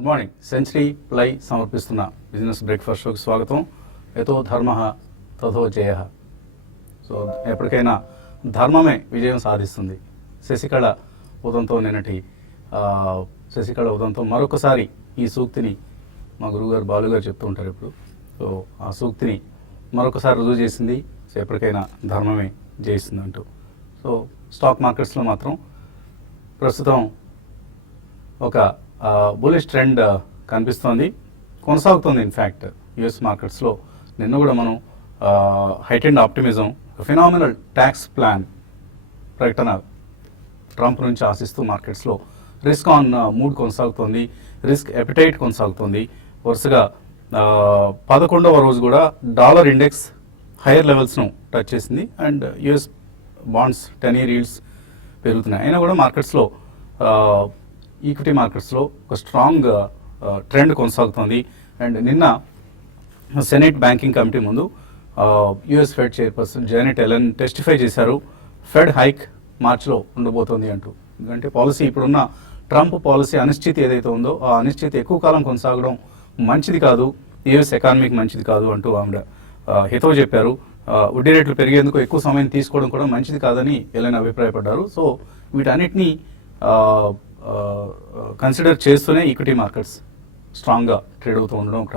Good morning. Century ply సమర్పిస్తున్న business breakfast షోకి స్వాగతం. యతో ధర్మ తథో జయ. సో ఎప్పటికైనా ధర్మమే విజయం సాధిస్తుంది. శశికళ ఉదంతో మరొకసారి ఈ సూక్తిని మా గురువుగారు బాలుగారు చెప్తూ ఉంటారు ఇప్పుడు. సో ఆ సూక్తిని మరొకసారి రుజువు చేసింది. సో ఎప్పటికైనా ధర్మమే జయిస్తుంది అంటూ. సో స్టాక్ మార్కెట్స్లో మాత్రం ప్రస్తుతం ఒక బులిష్ ట్రెండ్ కనిపిస్తోంది, కొనసాగుతుంది. ఇన్ఫ్యాక్ట్ యుఎస్ మార్కెట్స్లో నిన్న కూడా మనం heightened optimism, phenomenal tax plan ప్రకటన ట్రంప్ నుంచి ఆశిస్తూ మార్కెట్స్లో రిస్క్ ఆన్ మూడ్ కొనసాగుతోంది, రిస్క్ ఎపిటైట్ కొనసాగుతోంది. వరుసగా 11వ రోజు కూడా డాలర్ ఇండెక్స్ హైయర్ లెవెల్స్ను టచ్ చేసింది and US bonds 10-year yields పెరుగుతున్నాయి. అయినా కూడా మార్కెట్స్లో ఈక్విటీ మార్కెట్స్లో ఒక స్ట్రాంగ్ ట్రెండ్ కొనసాగుతోంది. అండ్ నిన్న సెనేట్ బ్యాంకింగ్ కమిటీ ముందు US fed chairperson Janet Ellen testify చేశారు, ఫెడ్ హైక్ మార్చ్లో ఉండబోతోంది అంటూ. ఎందుకంటే పాలసీ ఇప్పుడున్న ట్రంప్ పాలసీ అనిశ్చితి ఏదైతే ఉందో ఆ అనిశ్చితి ఎక్కువ కాలం కొనసాగడం మంచిది కాదు, యుఎస్ ఎకానమీకి మంచిది కాదు అంటూ ఆవిడ హితవు చెప్పారు. వడ్డీ రేట్లు పెరిగేందుకు ఎక్కువ సమయం తీసుకోవడం కూడా మంచిది కాదని ఎలెన్ అభిప్రాయపడ్డారు. సో వీటన్నిటినీ కన్సిడర్ చేస్తూనే ఈక్విటీ మార్కెట్స్ స్ట్రాంగ్గా ట్రేడ్ అవుతూ ఉండడం ఒక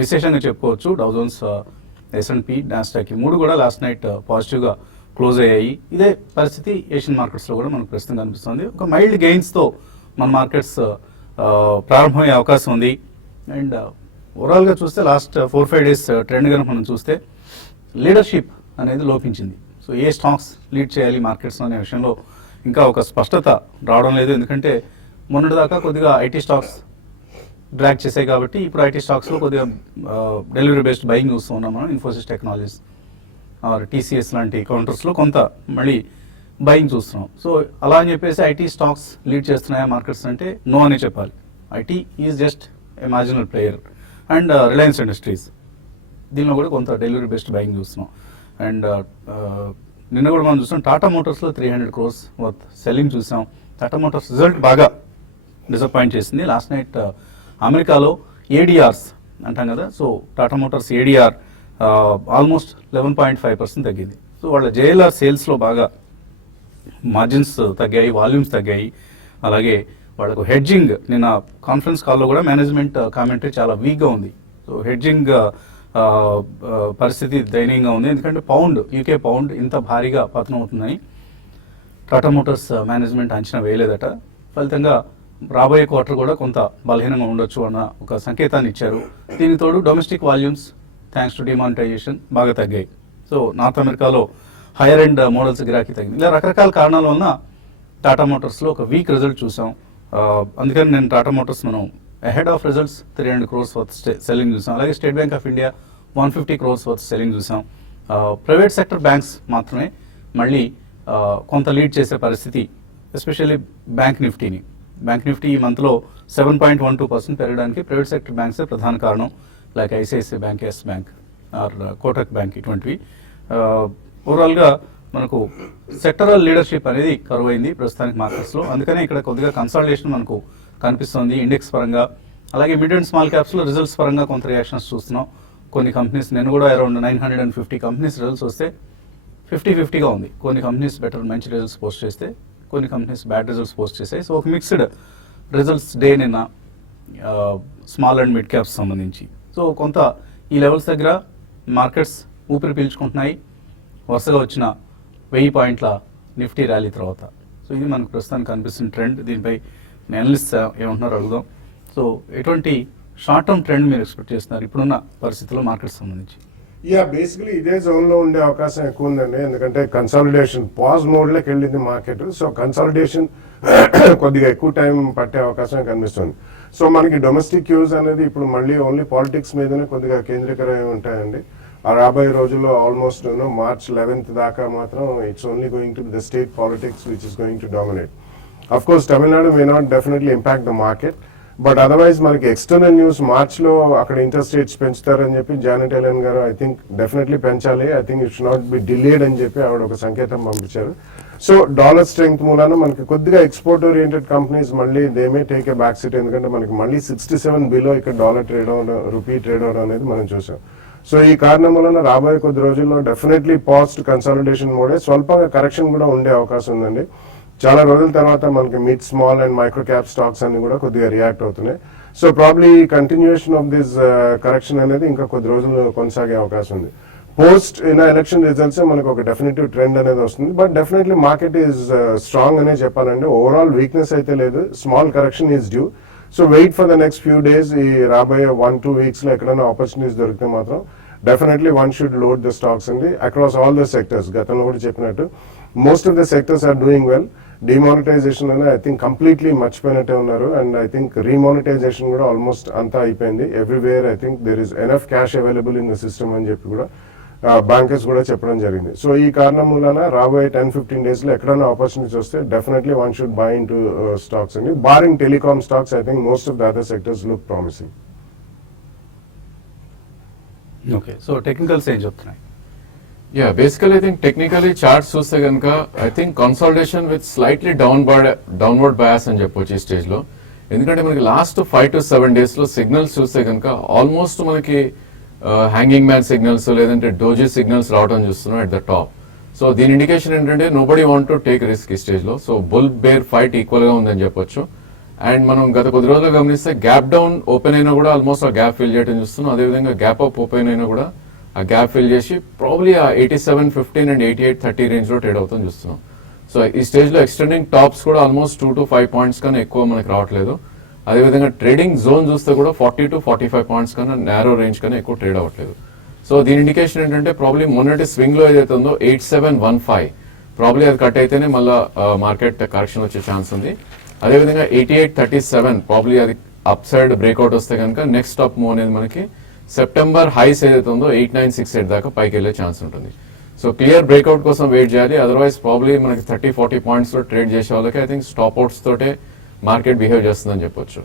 విశేషంగా చెప్పుకోవచ్చు. డౌ జోన్స్, S&P, నాస్డాక్ ఈ మూడు కూడా లాస్ట్ నైట్ పాజిటివ్గా క్లోజ్ అయ్యాయి. ఇదే పరిస్థితి ఏషియన్ మార్కెట్స్లో కూడా మనకు ప్రస్తుతం కనిపిస్తుంది. ఒక మైల్డ్ గెయిన్స్తో మన మార్కెట్స్ ప్రారంభమయ్యే అవకాశం ఉంది. అండ్ ఓవరాల్గా చూస్తే లాస్ట్ 4-5 days ట్రెండ్ కనుక మనం చూస్తే లీడర్షిప్ అనేది లోపించింది. సో ఏ స్టాక్స్ లీడ్ చేయాలి మార్కెట్స్ అనే విషయంలో ఇంకా ఒక స్పష్టత రావడం లేదు. ఎందుకంటే మొన్నటిదాకా కొద్దిగా ఐటీ స్టాక్స్ డ్రాగ్ చేసాయి కాబట్టి ఇప్పుడు ఐటీ స్టాక్స్లో కొద్దిగా డెలివరీ బేస్డ్ బయింగ్ చూస్తూ ఉన్నాం మనం. ఇన్ఫోసిస్ టెక్నాలజీస్ ఆర్ TCS లాంటి కౌంటర్స్లో కొంత మళ్ళీ బయింగ్ చూస్తున్నాం. సో అలా అని చెప్పేసి ఐటీ స్టాక్స్ లీడ్ చేస్తున్నాయా మార్కెట్స్ అంటే నో అనే చెప్పాలి. IT is just a marginal player. And Reliance industries దీనిలో కూడా కొంత డెలివరీ బేస్డ్ బయింగ్ చూస్తున్నాం. అండ్ నిన్న కూడా మనం చూసాం టాటా మోటార్స్లో 300 crores వర్త్ సెల్లింగ్ చూసాం. టాటా మోటార్స్ రిజల్ట్ బాగా డిసప్పాయింట్ చేసింది. లాస్ట్ నైట్ అమెరికాలో ADRs అంటాం కదా, so Tata Motors ADR almost 11.5% తగ్గింది. సో వాళ్ళ JLR సేల్స్లో బాగా మార్జిన్స్ తగ్గాయి, వాల్యూమ్స్ తగ్గాయి. అలాగే వాళ్ళకు హెడ్జింగ్ నిన్న కాన్ఫరెన్స్ కాల్లో కూడా మేనేజ్మెంట్ కామెంటరీ చాలా వీక్గా ఉంది. సో హెడ్జింగ్ పరిస్థితి దయనీయంగా ఉంది. ఎందుకంటే యూకే పౌండ్ ఇంత భారీగా పతనం అవుతుందని టాటా మోటార్స్ మేనేజ్మెంట్ అంచనా వేయలేదట. ఫలితంగా రాబోయే క్వార్టర్ కూడా కొంత బలహీనంగా ఉండొచ్చు అన్న ఒక సంకేతాన్ని ఇచ్చారు. దీనికి తోడు domestic volumes thanks to demonetization బాగా తగ్గాయి. సో నార్త్ అమెరికాలో హైయర్ ఎండ్ మోడల్స్ గిరాకీ తగ్గింది. ఇలా రకరకాల కారణాల వలన టాటా మోటార్స్లో ఒక వీక్ రిజల్ట్ చూసాం. అందుకని నేను టాటా మోటార్స్ మనం ahead of results 300 crores worth selling చూసాం. అలాగే state bank of India 150 crores worth selling చూసాం. ప్రైవేట్ సెక్టర్ బ్యాంక్స్ మాత్రమే మళ్ళీ కొంత లీడ్ చేసే పరిస్థితి, ఎస్పెషల్లీ బ్యాంక్ నిఫ్టీ ఈ మంత్లో 7.12% పెరగడానికి ప్రైవేట్ సెక్టర్ బ్యాంక్సే ప్రధాన కారణం. Like ICICI bank, yes bank or Kotak bank ఇటువంటివి. ఓవరాల్గా మనకు సెక్టరల్ లీడర్షిప్ అనేది కరువైంది ప్రస్తుతానికి మార్కెట్స్లో. అందుకనే ఇక్కడ కొద్దిగా కన్సాలిడేషన్ మనకు కనిపిస్తుంది ఇండెక్స్ పరంగా. అలాగే మిడ్ అండ్ స్మాల్ క్యాప్స్లో రిజల్ట్స్ పరంగా కొంత రియాక్షన్స్ చూస్తున్నాం. కొన్ని కంపెనీస్ నేను కూడా అరౌండ్ 950 కంపెనీస్ రిజల్ట్స్ వస్తే 50-50గా ఉంది. కొన్ని కంపెనీస్ మంచి రిజల్ట్స్ పోస్ట్ చేస్తే, కొన్ని కంపెనీస్ బ్యాడ్ రిజల్ట్స్ పోస్ట్ చేసాయి. సో ఒక మిక్స్డ్ రిజల్ట్స్ డే నిన్న స్మాల్ అండ్ మిడ్ క్యాప్స్ సంబంధించి. సో కొంత ఈ లెవెల్స్ దగ్గర మార్కెట్స్ ఊపిరి పీల్చుకుంటున్నాయి వరుసగా వచ్చిన 1000 పాయింట్ల నిఫ్టీ ర్యాలీ తర్వాత. సో ఇది మనకు ప్రస్తుతానికి కనిపిస్తున్న ట్రెండ్. దీనిపై అనలిస్ట్ ఏమంటున్నారో అడుగుదాం. సో ఎటువంటి షార్ట్ టర్మ్ ట్రెండ్ మీరు ఎక్స్పెక్ట్ చేస్తున్నారు ఇప్పుడున్న పరిస్థితుల్లో మార్కెట్స్ సంబంధించి? బేసికలీ ఇదే జోన్లో ఉండే అవకాశం ఎక్కువ ఉందండి. ఎందుకంటే కన్సాలిడేషన్ పాజ్ మోడ్లోకి వెళ్ళింది మార్కెట్. సో కన్సాలిడేషన్ కొద్దిగా ఎక్కువ టైం పట్టే అవకాశం కనిపిస్తుంది. సో మనకి డొమెస్టిక్ యూజ్ అనేది ఇప్పుడు మళ్ళీ ఓన్లీ పాలిటిక్స్ మీదనే కొద్దిగా కేంద్రీకరమై ఉంటాయండి. ఆ రాబోయే రోజుల్లో ఆల్మోస్ట్ March 11th దాకా మాత్రం it's only going to be the state politics which is going to dominate. Of course Tamil Nadu may not definitely impact the market, but otherwise మనకి ఎక్స్టర్నల్ న్యూస్ మార్చ్లో అక్కడ ఇంట్రెస్ట్ రేట్స్ పెంచుతారని చెప్పి జానెట్ ఎలెన్ గారు I think definitely పెంచాలి, I think it should not be delayed అని చెప్పి ఆవిడ ఒక సంకేతం పంపించారు. సో డాలర్ స్ట్రెంగ్త్ మూలాన మనకి కొద్దిగా ఎక్స్పోర్ట్ ఓరియంటెడ్ కంపెనీస్ మళ్ళీ they may take a back seat, ఎందుకంటే మనకి మళ్ళీ 67 బిలో ఇక్కడ డాలర్ ట్రేడ్ అవడం, రూపీ ట్రేడ్ అవడం అనేది మనం చూసాం. సో ఈ కారణం వలన రాబోయే కొద్ది రోజుల్లో డెఫినెట్లీ పోస్ట్ కన్సాలిడేషన్ మోడే స్వల్పంగా కరెక్షన్ కూడా ఉండే అవకాశం ఉందండి. చాలా రోజుల తర్వాత మనకి mid small and micro cap stocks అన్ని కూడా కొద్దిగా రియాక్ట్ అవుతున్నాయి. So probably continuation of this correction అనేది ఇంకా కొద్ది రోజులు కొనసాగే అవకాశం ఉంది. పోస్ట్ ఎలక్షన్ రిజల్ట్స్ మనకు ఒక డెఫినెటివ్ ట్రెండ్ అనేది వస్తుంది, but definitely market is strong అనే చెప్పాలండి. ఓవరాల్ వీక్నెస్ అయితే లేదు, small correction is due. So wait for the next few days. ఈ రాబోయే 1-2 weeks లో ఎక్కడైనా ఆపర్చునిటీస్ దొరికితే మాత్రం definitely one should load the stocks అండి అక్రాస్ ఆల్ ద సెక్టర్స్. గతంలో కూడా చెప్పినట్టు most of the sectors are doing well. Demonetization అనేది ఐ థింక్ కంప్లీట్లీ మర్చిపోయినట్టే ఉన్నారు, అండ్ ఐ థింక్ రీమానిటైజేషన్ కూడా ఆల్మోస్ట్ అంతా అయిపోయింది. Everywhere I think there is enough cash available in the system అని చెప్పి కూడా బ్యాంకర్స్ కూడా చెప్పడం జరిగింది. సో ఈ కారణం వలన రాబోయే 10-15 days లో ఎక్కడైనా ఆపర్చునిటీస్ వస్తే definitely one should buy in to stocks అండి. Barring telecom stocks, I think most of the other sectors look promising. Okay, so technicals ఏం చెప్తున్నాయి? Ya, basically I think technically charts చూస్తే కనుక I think consolidation with slightly downward bias అని చెప్పొచ్చు ఈ stage లో. ఎందుకంటే మనకి లాస్ట్ 5 to 7 days లో సిగ్నల్స్ చూస్తే కనుక ఆల్మోస్ట్ మనకి హ్యాంగింగ్ మ్యాన్ సిగ్నల్స్ లేదంటే డోజీ సిగ్నల్స్ రావడం చూస్తున్నాం ఎట్ ద టాప్. సో దీని ఇండికేషన్ ఏంటంటే nobody want to take risk ఈ స్టేజ్ లో. So bull bear fight equal గా ఉందని చెప్పొచ్చు. అండ్ మనం గత కొద్ది రోజులు గమనిస్తే గ్యాప్ డౌన్ ఓపెన్ అయినా కూడా ఆల్మోస్ట్ ఆ గ్యాప్ ఫిల్ చేయడం చూస్తున్నాం. అదేవిధంగా గ్యాప్ అప్ ఓపెన్ అయినా కూడా ఆ గ్యాప్ ఫిల్ చేసి ప్రాబ్లీ ఆ 87.15 అండ్ 88.30 రేంజ్ లో ట్రేడ్ అవుతాం చూస్తున్నాం. సో ఈ స్టేజ్ లో ఎక్స్టెండింగ్ టాప్స్ కూడా ఆల్మోస్ట్ 2 to 5 points కన్నా ఎక్కువ మనకి రావట్లేదు. అదేవిధంగా ట్రేడింగ్ జోన్ చూస్తే కూడా 40 to 45 points కన్నా నేరో రేంజ్ కన్నా ఎక్కువ ట్రేడ్ అవ్వట్లేదు. సో దీని ఇండికేషన్ ఏంటంటే ప్రాబ్లీ మొన్నటి స్వింగ్ లో ఏదైతే ఉందో 8715 ప్రాబ్లీ అది కట్ అయితేనే మళ్ళీ మార్కెట్ కరెక్షన్ వచ్చే ఛాన్స్ ఉంది. అదేవిధంగా 8837 ప్రాబ్లీ అది అప్ సైడ్ బ్రేక్అవుట్ వస్తే కనుక నెక్స్ట్ అప్ మూవ్ అనేది మనకి సెప్టెంబర్ హైస్ ఏదైతే ఉందో 8968 దాకా పైకి వెళ్ళే ఛాన్స్ ఉంటుంది. సో క్లియర్ బ్రేక్అవుట్ కోసం వెయిట్ చేయాలి. అదర్వైజ్ ప్రాబ్లీ మనకి 30-40 points లో ట్రేడ్ చేసే వాళ్ళకి ఐ థింక్ స్టాప్ అవుట్స్ తోటే మార్కెట్ బిహేవ్ చేస్తుందని చెప్పొచ్చు.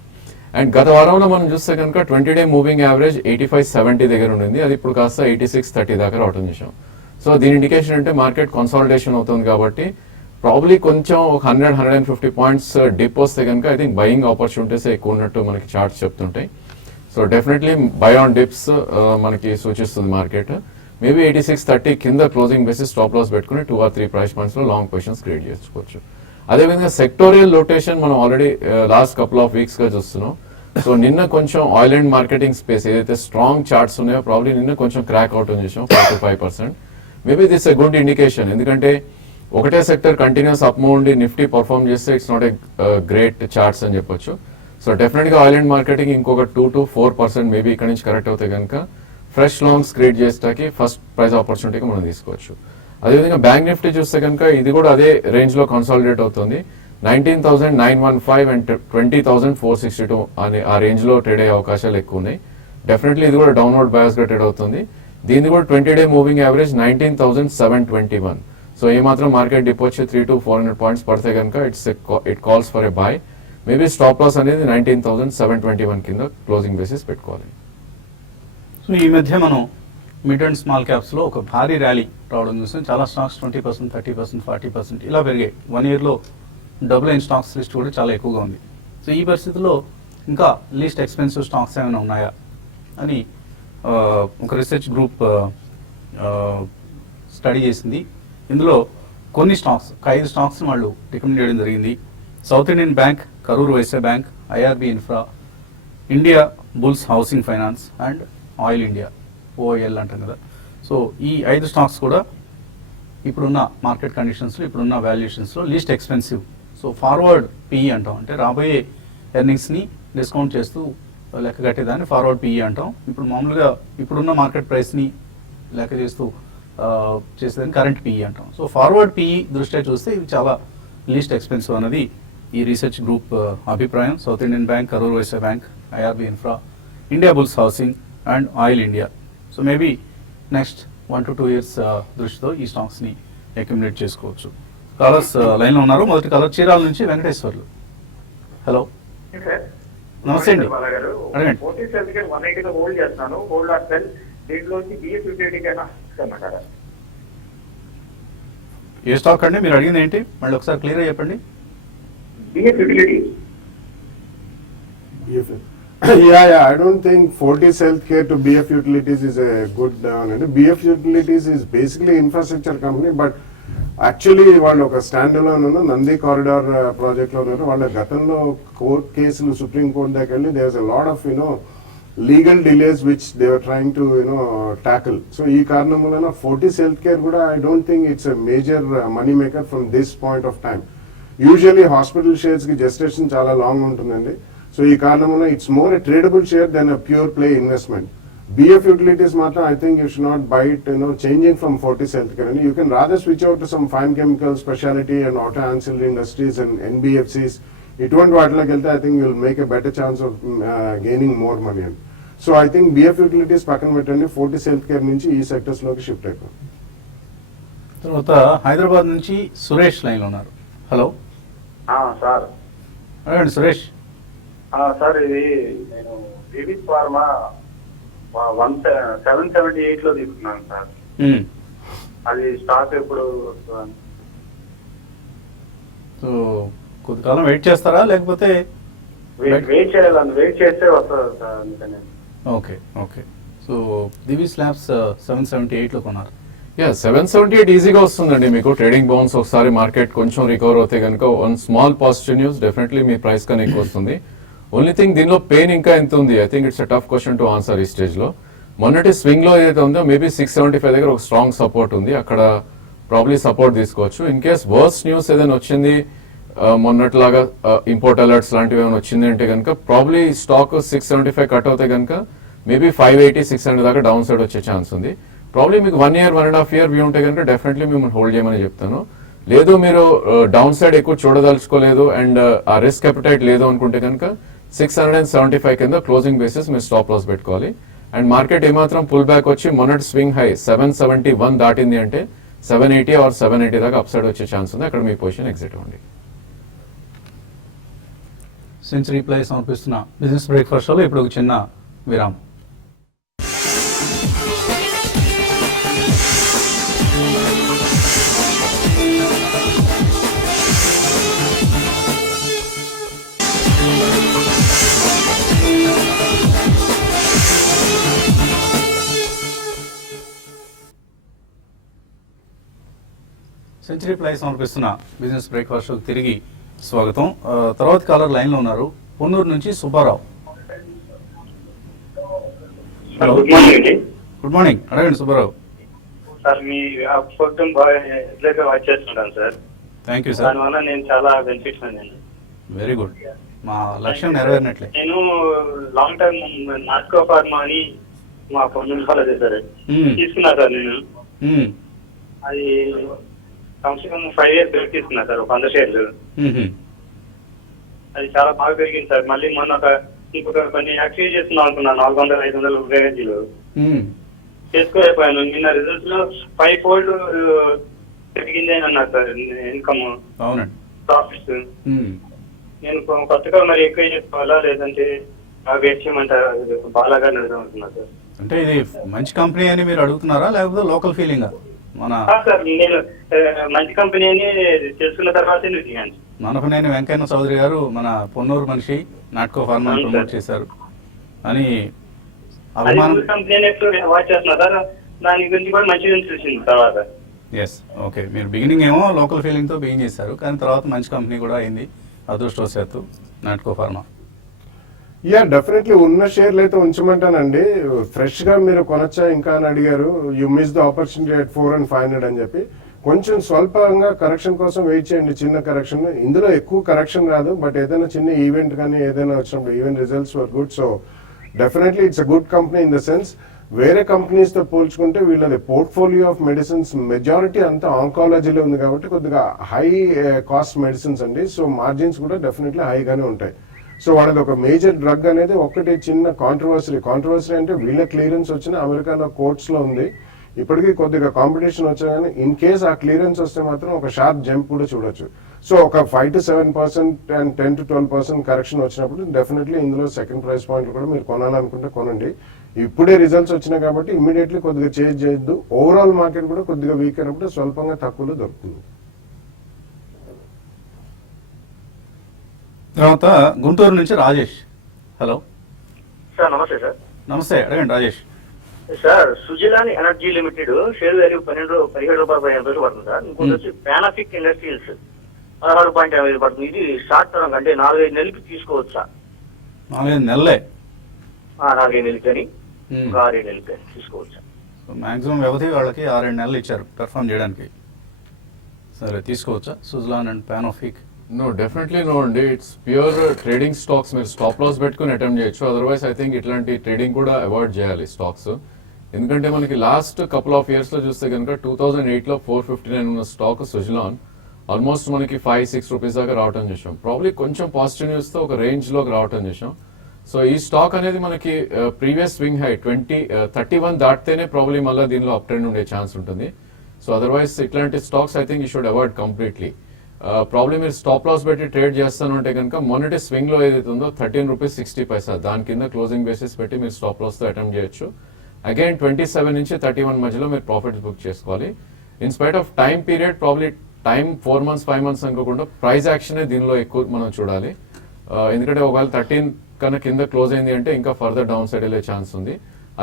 అండ్ గత వారంలో మనం చూస్తే కనుక 20-day మూవింగ్ యావరేజ్ 8570 దగ్గర ఉండింది, అది ఇప్పుడు కాస్త 8630 దాకా రావడం చూసాం. సో దీని ఇండికేషన్ అంటే మార్కెట్ కన్సాలిడేషన్ అవుతుంది కాబట్టి ప్రాబ్లీ కొంచెం ఒక 100-150 points డిప్ వస్తే కనుక ఐ థింక్ బయింగ్ ఆపర్చునిటీస్ ఎక్కువ ఉన్నట్టు మనకి చార్ట్స్ చెప్తుంటాయి. So definitely buy on dips మనకి సూచిస్తుంది మార్కెట్. మేబీ 8630 కింద క్లోజింగ్ బేసిస్ స్టాప్ లాస్ పెట్టుకుని 2 or 3 price points లో లాంగ్ పొజిషన్స్ క్రియేట్ చేసుకోవచ్చు. అదేవిధంగా సెక్టోరియల్ రొటేషన్ మనం already last couple of weeks గా చూస్తున్నాం. సో నిన్న కొంచెం ఆయిల్ అండ్ మార్కెటింగ్ స్పేస్ ఏదైతే స్ట్రాంగ్ చార్ట్స్ ఉన్నాయో ప్రాబ్లీ నిన్న కొంచెం క్రాక్ అవుట్ అని చూసాం 4-5%. Maybe this a good indication, ఎందుకంటే ఒకటే సెక్టర్ కంటిన్యూస్ అప్ మూవ్ ఉండి నిఫ్టీ పర్ఫార్మ్ చేస్తే it's not a great charts అని చెప్పొచ్చు. సో డెఫినెట్ గా ఆయిల్ అండ్ మార్కెటింగ్ ఇంకొక 2-4% మేబీ ఇక్కడ నుంచి కరెక్ట్ అవుతాయి కనుక ఫ్రెష్ లాంగ్స్ క్రియేట్ చేసేటానికి ఫస్ట్ ప్రైజ్ ఆపర్చునిటీగా మనం తీసుకోవచ్చు. అదేవిధంగా బ్యాంక్ నిఫ్టీ చూస్తే కనుక ఇది కూడా అదే రేంజ్ లో కన్సాలిడేట్ అవుతుంది. 19,915 అండ్ 20,462 అనే ఆ రేంజ్ లో ట్రేడ్ అయ్యే అవకాశాలు ఎక్కువ ఉన్నాయి. డెఫినెట్లీ ఇది కూడా డౌన్వర్డ్ బయాస్ గా ట్రేడ్ అవుతుంది. దీన్ని కూడా 20-day మూవింగ్ యావరేజ్ 19,721. సో ఏమాత్రం మార్కెట్ డిప్ వచ్చి 300-400 points పడితే కనుక it calls for a buy. Maybe stop loss అనేది 19,721 కింద క్లోజింగ్ బేసిస్ పెట్టుకోవాలి. సో ఈ మధ్య మనం మిడ్ అండ్ స్మాల్ క్యాప్స్లో ఒక భారీ ర్యాలీ రావడం చూసాం. చాలా స్టాక్స్ 20%, 30%, 40% ఇలా పెరిగాయి. 1 yearలో డబుల్ అయిన స్టాక్స్ లిస్ట్ కూడా చాలా ఎక్కువగా ఉంది. సో ఈ పరిస్థితుల్లో ఇంకా లీస్ట్ ఎక్స్పెన్సివ్ స్టాక్స్ ఏమైనా ఉన్నాయా అని ఒక రీసెర్చ్ గ్రూప్ స్టడీ చేసింది. ఇందులో కొన్ని స్టాక్స్, 5 స్టాక్స్ని వాళ్ళు రికమెండ్ చేయడం జరిగింది. South Indian bank, Karur Vysya bank, IRB infra, Indiabulls housing finance and oil India, OIL అంటాం కదా. సో ఈ 5 స్టాక్స్ కూడా ఇప్పుడున్న మార్కెట్ కండిషన్స్లో, ఇప్పుడున్న వాల్యుయేషన్స్లో least expensive. So forward PE అంటాం, అంటే రాబోయే ఎర్నింగ్స్ని డిస్కౌంట్ చేస్తూ లెక్క కట్టేదాన్ని ఫార్వర్డ్ పిఈ అంటాం. ఇప్పుడు మామూలుగా ఇప్పుడున్న మార్కెట్ ప్రైస్ని లెక్క చేస్తూ చేసేదాన్ని కరెంట్ పిఈ అంటాం. సో ఫార్వర్డ్ పిఈ దృష్ట్యా చూస్తే ఇవి చాలా లీస్ట్ ఎక్స్పెన్సివ్ అన్నది ఈ రీసెర్చ్ గ్రూప్ అభిప్రాయం. South Indian bank, Karur Vysya bank, IRB infra, Indiabulls housing and oil India. So maybe next 1 to 2 years దృష్టితో ఈ స్టాక్స్ని అక్యుములేట్ చేసుకోవచ్చు. కాలర్స్ లైన్లో ఉన్నారు. మొదటి కాలర్ చీరాల నుంచి వెంకటేశ్వర్లు. హలో, నమస్తే అండి, అడగండి. హోల్డ్ చేస్తున్నాను, హోల్డ్ ఆర్ సెల్. దీంట్లోంచి BSE ఏ స్టాక్ అండి మీరు అడిగింది ఏంటి మళ్ళీ ఒకసారి క్లియర్గా చెప్పండి. BF utilities. Yeah, I don't think Fortis Healthcare to BF Utilities is a good BF Utilities is basically infrastructure company, but actually వాళ్ళు ఒక stand alone Nandi corridor project లో ఉన్నారు. వాళ్ళ గతంలో కోర్ట్ కేసులు సుప్రీం కోర్ట్ దగ్గర వెళ్ళి there was a lot of legal delays which they are trying to tackle. So ఈ కారణం వలన ఫోర్టిస్ హెల్త్ కేర్ కూడా I don't think it's a major money maker from this point of time. Usually hospital shares కి gestation చాలా long ఉంటుందండి. So ఈ కారణం వల్ల it's more a tradable share then a pure play investment. BF Utilities matter, I think you should not buy it, changing from Fortis Healthcare. You can rather switch out to some fine chemical specialty and auto ancillary industries and NBFCs. ఇటువంటి వాటిలోకి వెళ్తే I think you'll make a better chance of gaining more money. So I think BF Utilities పక్కన పెట్టండి, Fortis Healthcare నుంచి ఈ sectors లోకి shift అయిపోయింది. తర్వాత హైదరాబాద్ నుంచి సురేష్ లైన్లో ఉన్నారు. Hello sir. అడగండి సురేష్. సార్ ఇది నేను బేబీస్ ఫార్మా 778 లో తీసుకున్నాను సార్. అది స్టాక్ ఎప్పుడు సో కొద్ది కాలం వెయిట్ చేస్తారా లేకపోతే వెయిట్ చేయాలని? వెయిట్ చేస్తే వస్తుంది సార్ అందుకని. Okay okay. So Divi's labs 778లో కొన్నారు. 778 ఈజీగా వస్తుందండి మీకు. ట్రేడింగ్ బౌన్స్ ఒకసారి మార్కెట్ కొంచెం రికవర్ అవుతే కనుక one small positive news definitely మీ ప్రైస్ కన్నా ఎక్కువ వస్తుంది. ఓన్లీ థింగ్ దీనిలో పెయిన్ ఇంకా ఎంత ఉంది, I think it's a tough question to answer ఈ స్టేజ్ లో. మొన్నటి స్వింగ్ లో ఏదైతే ఉందో మేబీ 675 దగ్గర ఒక స్ట్రాంగ్ సపోర్ట్ ఉంది, అక్కడ ప్రాబ్లీ సపోర్ట్ తీసుకోవచ్చు. ఇన్ కేస్ వర్స్ న్యూస్ ఏదైనా వచ్చింది మొన్నట్లాగా ఇంపోర్ట్ అలర్ట్స్ లాంటివి ఏమైనా వచ్చింది అంటే కనుక ప్రాబ్లీ స్టాక్ 675 కట్ అవుతే కనుక మేబీ 580, 600 దాకా డౌన్ సైడ్ వచ్చే ఛాన్స్ ఉంది. ప్రాబ్లీ మీకు 1 year, 1.5 year వ్యూ ఉంటే కనుక డెఫినెట్లీ మిమ్మల్ని హోల్డ్ చేయమని చెప్తాను. లేదు మీరు డౌన్ సైడ్ ఎక్కువ చూడదలుచుకోలేదు అండ్ ఆ రిస్క్ అపిటైట్ లేదు అనుకుంటే కనుక 675 కింద క్లోజింగ్ బేసిస్ మీరు స్టాప్ లాస్ పెట్టుకోవాలి. అండ్ మార్కెట్ ఏమాత్రం పుల్ బ్యాక్ వచ్చి మొన్నటి స్వింగ్ హై 771 దాటింది అంటే 780 ఆర్ 780 దాకా అప్ సైడ్ వచ్చే ఛాన్స్ ఉంది, అక్కడ మీ పొజిషన్ ఎగ్జిట్ అవ్వండి. సెంచరీ ప్లై సమర్పిస్తున్న బిజినెస్ బ్రేక్ఫాస్ట్ లో ఇప్పుడు ఒక చిన్న విరామం. సెంచరీ ప్లై సమర్పిస్తున్న బిజినెస్ బ్రేక్ఫాస్ట్ తిరిగి స్వాగతం. తర్వాత కాలర్ లైన్ లో ఉన్నారు, పొన్నూరు నుంచి సుబ్బారావు. హలో, గుడ్ మార్నింగ్ అండి. గుడ్ మార్నింగ్, అడగండి సుబ్బారావు. సార్ మీ ప్రోగ్రామ్ బాగా రెగ్యులర్ గా వాచ్ చేస్తుంటాను సార్. Thank you sir. దానివల్ల నేను చాలా బెనిఫిట్స్ అండి. వెరీ గుడ్, మా లక్ష్యం నెరవేరినట్లే. నేను లాంగ్ టర్మ్ నాట్కో ఫార్మా అని మా పొన్ను ఫాలో చేశారు, తీసుకున్నా సార్ నేను. అది కమ్సే 5 years తీసుకున్నా సార్, ఒక 100 shares. అది చాలా బాగా పెరిగింది సార్. మళ్ళీ మొన్న ఇంకొక కొన్ని యాక్టివేట్ చేస్తున్నాం అనుకున్నాను, 400-500 రేంజ్లో చేసుకోలేకపోయాను. నిన్న రిజల్ట్స్ లో 5-fold పెరిగింది అని అన్నారు సార్ ఇన్కమ్, ప్రాఫిట్స్. నేను కొత్తగా మరి ఎక్కువ చేసుకోవాలా లేదంటే వెయిట్ చేయమంటారా? బాలాగా నడుద్దాం అనుకున్నా సార్. అంటే ఇది మంచి కంపెనీ అని మీరు అడుగుతున్నారా లేకపోతే లోకల్ ఫీలింగ్? మన సార్ నేను మంచి కంపెనీ అని తెలుసుకున్న తర్వాత దిగాను. మనపనేని వెంకయ్య చౌదరి గారు మన పొన్నూరు మనిషి, నాట్కో ఫార్మా ప్రమోట్ చేశారు అని అభిమానం. కంపెనీ వాచ్ చేస్తున్నా సార్, దాని గురించి కూడా మంచిగా తెలిసింది తర్వాత. Yes, okay. మీరు బిగినింగ్ ఏమో లోకల్ ఫీలింగ్ తో బిగిన్ చేశారు, కానీ తర్వాత మంచి కంపెనీ కూడా అయింది అదృష్టవశాత్తు నాట్కో ఫార్మా. డెఫినెట్లీ ఉన్న షేర్లు అయితే ఉంచమంటానండి. ఫ్రెష్ గా మీరు కొనొచ్చా ఇంకా అని అడిగారు. You miss the opportunity at 400 and 500 అని చెప్పి కొంచెం స్వల్పంగా కరెక్షన్ కోసం వెయిట్ చేయండి, చిన్న కరెక్షన్. ఇందులో ఎక్కువ కరెక్షన్ రాదు, బట్ ఏదైనా చిన్న ఈవెంట్ కానీ ఏదైనా వచ్చినప్పుడు event results were good. So definitely it's a good company in the sense వేరే కంపెనీస్ తో పోల్చుకుంటే వీళ్ళది పోర్ట్ఫోలియో ఆఫ్ మెడిసిన్స్ మెజారిటీ అంతా ఆంకాలజీలో ఉంది కాబట్టి కొద్దిగా హై కాస్ట్ మెడిసిన్స్ అండి. సో మార్జిన్స్ కూడా డెఫినెట్లీ హైగానే ఉంటాయి. సో వాళ్ళది ఒక మేజర్ డ్రగ్ అనేది ఒకటి చిన్న కాంట్రవర్సరీ అంటే వీళ్ళ క్లియరెన్స్ వచ్చిన అమెరికాలో కోర్ట్స్ లో ఉంది. ఇప్పటికీ కొద్దిగా కాంపిటీషన్ వచ్చా కానీ ఇన్ కేస్ ఆ క్లియరెన్స్ వస్తే మాత్రం ఒక షార్ప్ జంప్ కూడా చూడొచ్చు. సో ఒక 5 to 7% అండ్ 10 to 12% కరెక్షన్ వచ్చినప్పుడు డెఫినెట్లీ ఇందులో సెకండ్ ప్రైస్ పాయింట్ కూడా మీరు కొనాలనుకుంటే కొనండి. ఇప్పుడే రిజల్ట్స్ వచ్చినాయి కాబట్టి ఇమీడియట్లీ కొద్దిగా చేంజ్ చేయొద్దు. ఓవరాల్ మార్కెట్ కూడా కొద్దిగా వీక్ అయినప్పుడు స్వల్పంగా తక్కువలో దొరుకుతుంది. తర్వాత గుంటూరు నుంచి రాజేష్. హలో సార్ నమస్తే సార్. నమస్తే, అడగండి Rajesh. Sir Suzlon energy limited share value 17 రూపాయలు 15 పడుతుంది సార్. ఇంకొకటి వచ్చి పానాఫిక్ ఇండస్ట్రియల్స్ 16.5 పడుతుంది. ఇది షార్ట్ టర్మ్ అంటే 4-5 నెలలకి తీసుకోవచ్చా? 4-5 నెలలే. 4-5 నెలలకి అని 6-7 నెలలకి తీసుకోవచ్చా? మాక్సిమం వ్యవధి వాళ్ళకి 6-7 నెలలు ఇచ్చారు పెర్ఫామ్ చేయడానికి. సరే, తీసుకోవచ్చా సుజలాన్ అండ్ పానాఫిక్? నో, డెఫినెట్లీ నో అండి. It's pure trading stocks. మీరు స్టాప్ లాస్ పెట్టుకుని అటెంప్ట్ చేయొచ్చు. అదర్వైజ్ ఐ థింక్ ఇట్లాంటి ట్రేడింగ్ కూడా అవాయిడ్ చేయాలి స్టాక్స్. ఎందుకంటే మనకి లాస్ట్ కపుల్ ఆఫ్ ఇయర్స్ లో చూస్తే కనుక 2008లో 459 ఉన్న స్టాక్ సుజలాన్ ఆల్మోస్ట్ మనకి 5-6 రూపీస్ దాకా రావటం చేసాం. ప్రాబ్లీ కొంచెం పాజిటివ్ న్యూస్ తో ఒక రేంజ్ లోకి రావటం చేసాం. సో ఈ స్టాక్ అనేది మనకి ప్రీవియస్ స్వింగ్ హై 31 దాటితేనే ప్రాబ్లీ మళ్ళీ దీనిలో అప్ ట్రెండ్ ఉండే ఛాన్స్ ఉంటుంది. సో అదర్వైజ్ ఇట్లాంటి stocks I think you should avoid completely. Problem మీరు స్టాప్ లాస్ పెట్టి ట్రేడ్ చేస్తాను అంటే కనుక మొన్నటి స్వింగ్ లో ఏదైతే ఉందో 13 రూపీస్ 60 పైసా దాని కింద క్లోజింగ్ బేసిస్ పెట్టి మీరు స్టాప్ లాస్ తో అటెంప్ట్ చేయొచ్చు. అగైన్ 27 నుంచి 31 మధ్యలో మీరు ప్రాఫిట్స్ బుక్ చేసుకోవాలి. In spite of time period probably time 4 months 5 months అనుకోకుండా ప్రైస్ యాక్షన్ దీనిలో ఎక్కువ మనం చూడాలి. ఎందుకంటే ఒకవేళ 13 కన్నా కింద క్లోజ్ అయింది అంటే ఇంకా ఫర్దర్ డౌన్ సైడ్ వెళ్ళే ఛాన్స్ ఉంది.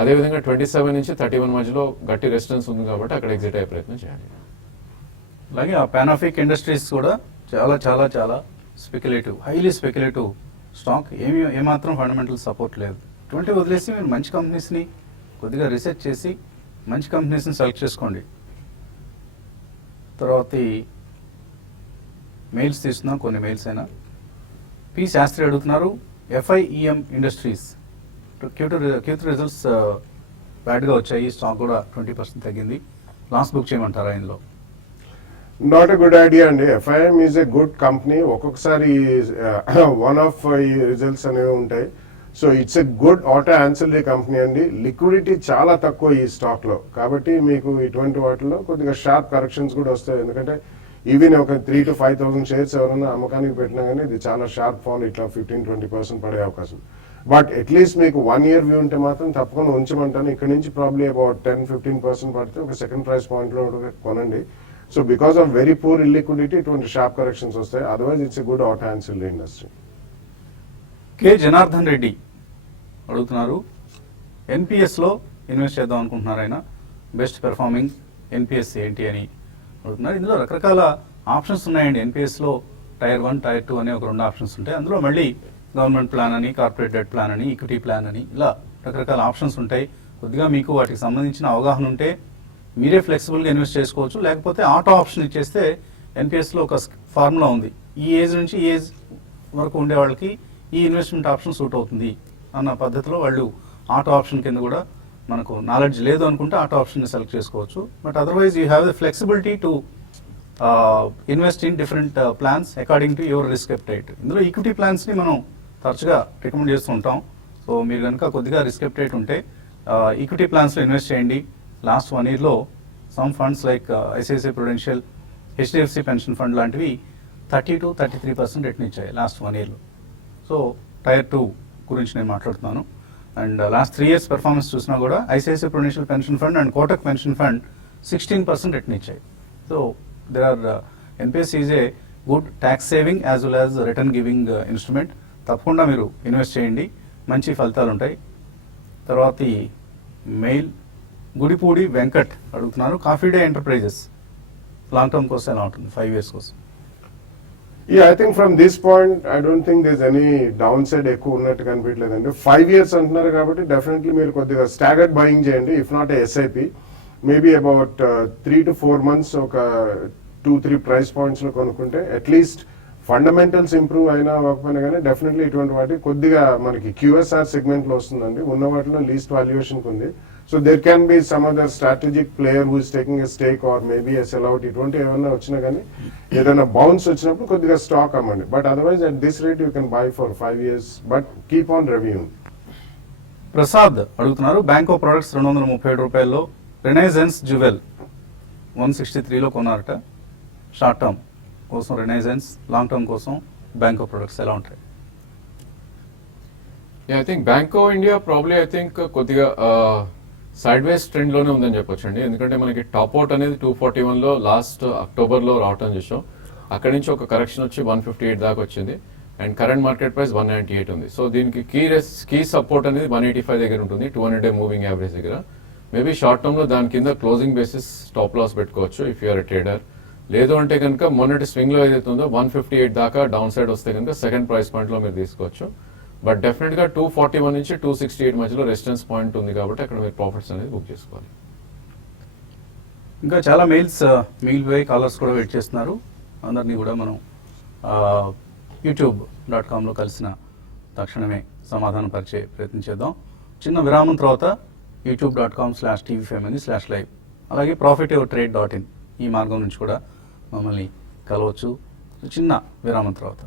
అదేవిధంగా 27 నుంచి 31 మధ్యలో గట్టి రెసిస్టెన్స్ ఉంది కాబట్టి అక్కడ ఎగ్జిట్ అయ్యే ప్రయత్నం చేయాలి. అలాగే ఆ పానాఫిక్ ఇండస్ట్రీస్ కూడా చాలా చాలా చాలా స్పెక్యులేటివ్, హైలీ స్పెక్యులేటివ్ స్టాక్. ఏమాత్రం ఫండమెంటల్ సపోర్ట్ లేదు. ఇటువంటి వదిలేసి మీరు మంచి కంపెనీస్ని కొద్దిగా రీసెర్చ్ చేసి మంచి కంపెనీస్ని సెలెక్ట్ చేసుకోండి. తర్వాత మెయిల్స్ తీసుకున్నాం, కొన్ని మెయిల్స్ అయినా. పి శాస్త్రి అడుగుతున్నారు, FIEM ఇండస్ట్రీస్ Q3 రిజల్ట్స్ బ్యాడ్గా వచ్చాయి, స్టాక్ కూడా 20% తగ్గింది, లాస్ బుక్ చేయమంటారా ఇందులో? నాట్ ఎ గుడ్ ఐడియా అండి. FIM is a good company. ఒక్కొక్కసారి వన్ ఆఫ్ ఈ రిజల్ట్స్ అనేవి ఉంటాయి. So it's a good auto ancillary company అండి. లిక్విడిటీ చాలా తక్కువ ఈ స్టాక్ లో, కాబట్టి మీకు ఇటువంటి వాటిలో కొద్దిగా షార్ప్ కరెక్షన్స్ కూడా వస్తాయి. ఎందుకంటే ఈవెన్ ఒక 3,000 to 5,000 షేర్స్ ఎవరైనా అమ్మకానికి పెట్టినా కానీ ఇది చాలా షార్ప్ ఫాల్, ఇట్లా 15-20% పడే అవకాశం. బట్ అట్లీస్ట్ మీకు 1 year వ్యూ ఉంటే మాత్రం తప్పకుండా ఉంచమంటాను. ఇక్కడ నుంచి ప్రాబ్లీ అబౌట్ 10-15% పడితే ఒక సెకండ్ ప్రైస్ పాయింట్ లో కొనండి. So because of very poor illiquidity ఇటువంటి షార్ప్ కరెక్షన్స్ వస్తాయి. Otherwise it's a good auto ancillary industry. K Janardhan Reddy అడుగుతున్నారు, ఎన్పిఎస్లో ఇన్వెస్ట్ చేద్దాం అనుకుంటున్నారు ఆయన, బెస్ట్ పెర్ఫార్మింగ్ ఎన్పిఎస్ ఏంటి అని అడుగుతున్నారు. ఇందులో రకరకాల ఆప్షన్స్ ఉన్నాయండి. ఎన్పిఎస్లో Tier 1, Tier 2 అనే ఒక 2 ఆప్షన్స్ ఉంటాయి. అందులో మళ్ళీ గవర్నమెంట్ ప్లాన్ అని, కార్పొరేట్ డెట్ ప్లాన్ అని, ఈక్విటీ ప్లాన్ అని, ఇలా రకరకాల ఆప్షన్స్ ఉంటాయి. కొద్దిగా మీకు వాటికి సంబంధించిన అవగాహన ఉంటే మీరే ఫ్లెక్సిబుల్గా ఇన్వెస్ట్ చేసుకోవచ్చు. లేకపోతే ఆటో ఆప్షన్ ఇచ్చేస్తే ఎన్పిఎస్లో ఒక ఫార్ములా ఉంది, ఈ ఏజ్ నుంచి ఈ ఏజ్ వరకు ఉండే వాళ్ళకి ఈ ఇన్వెస్ట్మెంట్ ఆప్షన్ సూట్ అవుతుంది అన్న పద్ధతిలో వాళ్ళు ఆటో ఆప్షన్ కింద కూడా, మనకు నాలెడ్జ్ లేదు అనుకుంటే ఆటో ఆప్షన్ని సెలెక్ట్ చేసుకోవచ్చు. But otherwise you have the flexibility to invest in different plans according to your risk అప్టైట్. ఇందులో ఈక్విటీ ప్లాన్స్ని మనం తరచుగా రికమెండ్ చేస్తూ ఉంటాం. సో మీరు కనుక కొద్దిగా రిస్క్ అప్టైట్ ఉంటే ఈక్విటీ ప్లాన్స్లో ఇన్వెస్ట్ చేయండి. లాస్ట్ 1 yearలో some funds like ICICI Prudential, HDFC pension fund లాంటివి 30 to 33% రిటర్న్ ఇచ్చాయి లాస్ట్ 1 yearలో. సో Tier 2 గురించి నేను మాట్లాడుతున్నాను. అండ్ లాస్ట్ 3 years పెర్ఫార్మెన్స్ చూసినా కూడా ICICI Prudential pension fund and Kotak pension fund 16% return ఇచ్చాయి. So there are NPS is a good tax saving as well as return giving instrument. తప్పకుండా మీరు ఇన్వెస్ట్ చేయండి, మంచి ఫలితాలు ఉంటాయి. తర్వాత ఈ మెయిల్ గుడిపూడి వెంకట్ అడుగుతున్నారు, coffee day enterprises long term కోసం ఎలా ఉంటుంది, 5 years కోసం? I think from this point, I don't think there's any downside ఎక్కువ ఉన్నట్టు కనిపించలేదండి. 5 years అంటున్నారు కాబట్టి డెఫినెట్లీ మీరు కొద్దిగా స్టాగర్డ్ బయింగ్ చేయండి. If not SIP, maybe about 3 to 4 months ఒక 2-3 ప్రైస్ పాయింట్స్ లో కొనుక్కుంటే అట్లీస్ట్ ఫండమెంటల్స్ ఇంప్రూవ్ అయినా అవ్వకపోయినా కానీ డెఫినెట్లీ ఇటువంటి వాటి కొద్దిగా మనకి QSR సెగ్మెంట్ లో వస్తుందండి. ఉన్న వాటిలో లీస్ట్ వాల్యుయేషన్ ఉంది. So there can be some other strategic player who is taking a stake or maybe a sell out. ఇటువంటి ఏమైనా వచ్చినా కానీ ఏదైనా బౌన్స్ వచ్చినప్పుడు కొద్దిగా స్టాక్ అమ్మండి. But otherwise at this rate you can buy for 5 years, but keep on reviewing. Prasad అడుగుతున్నారు, Banco products 237 రూపాయల్లో, రినైజెన్స్ జ్యువెల్ 163లో కొన్నారట. షార్ట్ టర్మ్ కోసం రినైజెన్స్, లాంగ్ టర్మ్ కోసం బ్యాంకో ప్రొడక్ట్స్ ఎలా ఉంటాయి? I think bank of India probably I think కొద్దిగా సైడ్ వేస్ ట్రెండ్ లోనే ఉందని చెప్పొచ్చండి. ఎందుకంటే మనకి టాప్ అవుట్ అనేది 241 లో లాస్ట్ అక్టోబర్ లో రావటం చూసాం. అక్కడి నుంచి ఒక కరెక్షన్ వచ్చి 158 దాకా వచ్చింది అండ్ కరెంట్ మార్కెట్ ప్రైస్ 198 ఉంది. సో దీనికి కీ సపోర్ట్ అనేది 185 దగ్గర ఉంటుంది, 200-day మూవింగ్ యావరేజ్ దగ్గర. మేబీ షార్ట్ టర్మ్ లో దాని కింద క్లోజింగ్ బేసిస్ స్టాప్ లాస్ పెట్టుకోవచ్చు ఇఫ్ యూఆర్ ట్రేడర్. లేదు అంటే కనుక మొన్నటి స్వింగ్ లో ఏదైతే ఉందో 158 దాకా డౌన్ సైడ్ వస్తే కనుక సెకండ్ ప్రైస్ పాయింట్ లో మీరు తీసుకోవచ్చు. బట్ డెఫినెట్ గా 241 నుంచి 268 మధ్యలో రెసిస్టెన్స్ పాయింట్ ఉంది కాబట్టి అక్కడ మీరు ప్రాఫిట్స్ అనేది బుక్ చేసుకోవాలి. ఇంకా చాలా మెయిల్స్ మిగిలిపోయి కాలర్స్ కూడా వెయిట్ చేస్తున్నారు. అందరినీ కూడా మనం youtube.com కలిసిన తక్షణమే సమాధానం పరిచే ప్రయత్నం చేద్దాం. చిన్న విరామం తర్వాత youtube.com/tvfamily/live అలాగే profitevertrade.in ఈ మార్గం నుంచి కూడా మమ్మల్ని కలవచ్చు. చిన్న విరామం తర్వాత